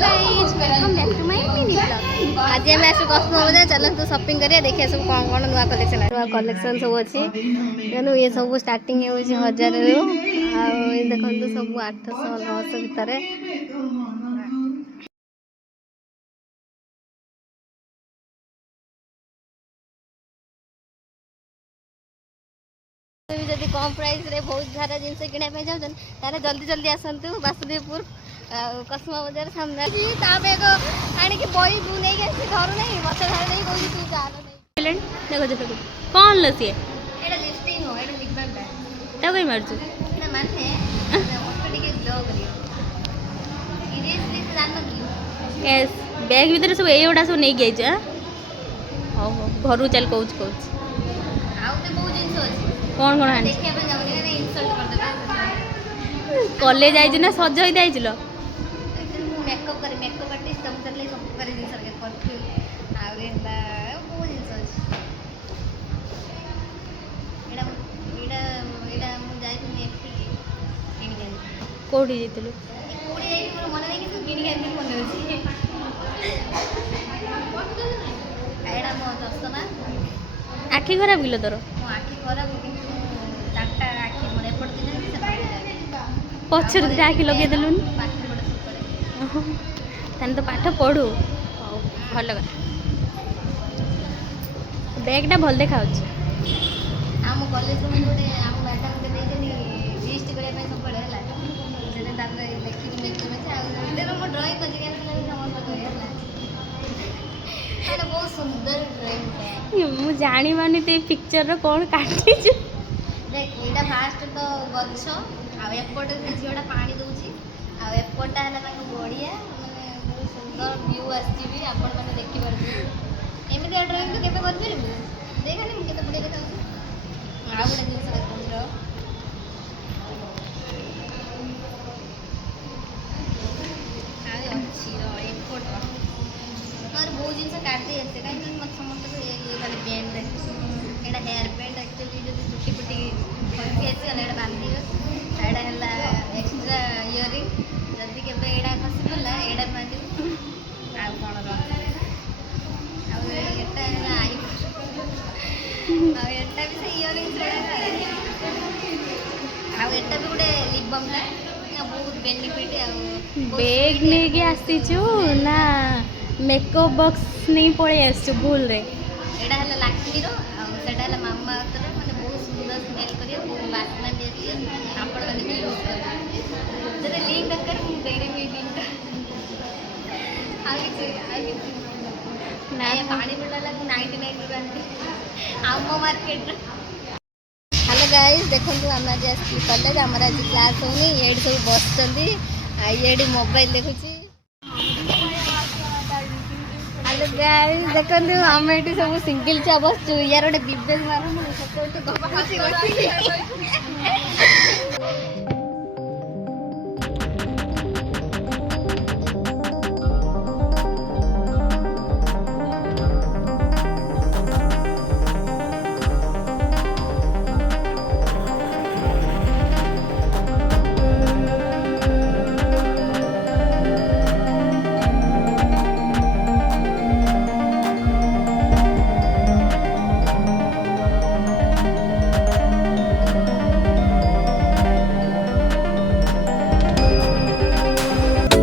Guys welcome back to my mini blog. आज हम आसु कस्टमर बजार चलतु शॉपिंग करिया देखिया सब कौन नुआ कलेक्शन सब अच्छी तेणु ये सब स्टार्टिंग हो 1000 रु आ देखो सब 800 900 भितर जदि कम प्राइस रे बहुत सारा जिनस किनापे जाऊन तारे जल्दी जल्दी आसतु वासुदेवपुर कस्मा बजार सामने आणिक बही तू नहीं घर नहीं मत घर नहीं कह तू चाल देखो देखो कौन लो सी एटा लिस्टिंग हो एटा लिखबाटा ता कई मारछु एटा माने ऑटो टिके ग्लो करियो सीरियसली जान की यस बैग भीतर सब एयोडा सब नहीं गई छ हो हो घर चल कहूच कहूच आउ ते बहुत जिंस अछि कौन कौन हानि देखिया पे जाउनी ना इंसल्ट कर देता कॉलेज आई ना सज होई जाई छिलो मेकअप आर्टिस्ट तुम चले सब करे जिंस के परफ्यूम आ रेला बहुत जिंस अछि एडा एडा एडा मु जाई तुम एफटी किन गन कोडी जेतलु कोडी जाई मोर मन नहीं कि तू किन गन मन होछि एडा मो चश्मा आखि खराब गिलो तोर मो आखि खराब किंतु चारटा आखि मोर एपट दिन से पछर दिटा आखि लगे देलुन तान तो पाठ पढ़ू भल बैगटा भल देखा आम कॉलेज में गोटे आम मैडम के देनी लिस्ट करने सब पड़े है देखी मो ड्रॉइंग कर बहुत सुंदर ड्रॉइंग मु जानी मानी ते पिक्चर कौन काटी देख एटा फास्ट तो गछ आ एपट से झीटा पानी दउची आ एपटा है बढ़िया माने बहुत सुंदर व्यू आसी भी आपण माने देखि परबे एमिति ड्राइंग तो केबे कर परबे देखा नहीं केते बढ़िया देखा आ बडे जिंस देखो रो आरे अच्छी रो एपट और बहुत जिंस काट दे ऐसे काई कि मत समझ तो ये वाले बैंड एटा हेयर बैंड एक्चुअली जो चुटी पुटी फंसी ऐसे एटा बांधी एटा हला एक्स्ट्रा इयरिंग जल्दी केबे एटा खसी पला एटा बांधी आ कोन रो आ एटा हला आई आ एटा भी से इयरिंग आ एटा भी गुडे लिप बाम ला बहुत बेनिफिट आ बैग ने के आसी छु ना मेकअप बॉक्स नहीं पड़े आसु भूल रे एटा हला लाक्मी रो आ सेटा हला मामा अतर माने बहुत सुंदर स्मेल करियो बहुत वासना भी आसी आपण माने भी यूज कर जरे लिंक दरकार मु देरे भी लिंक आगे ना पानी मिलला 99 रुपया आमो मार्केट हेलो गाइस देखंतु हम आज आसी कॉलेज हमर आज क्लास होनी एड सब बसचंदी आ एडी मोबाइल देखुची हेलो गाइस देखंतु हम एटी सब सिंगल चा बसचु यार ओटे बिजनेस मारो मु सपोर्ट गपाची गछि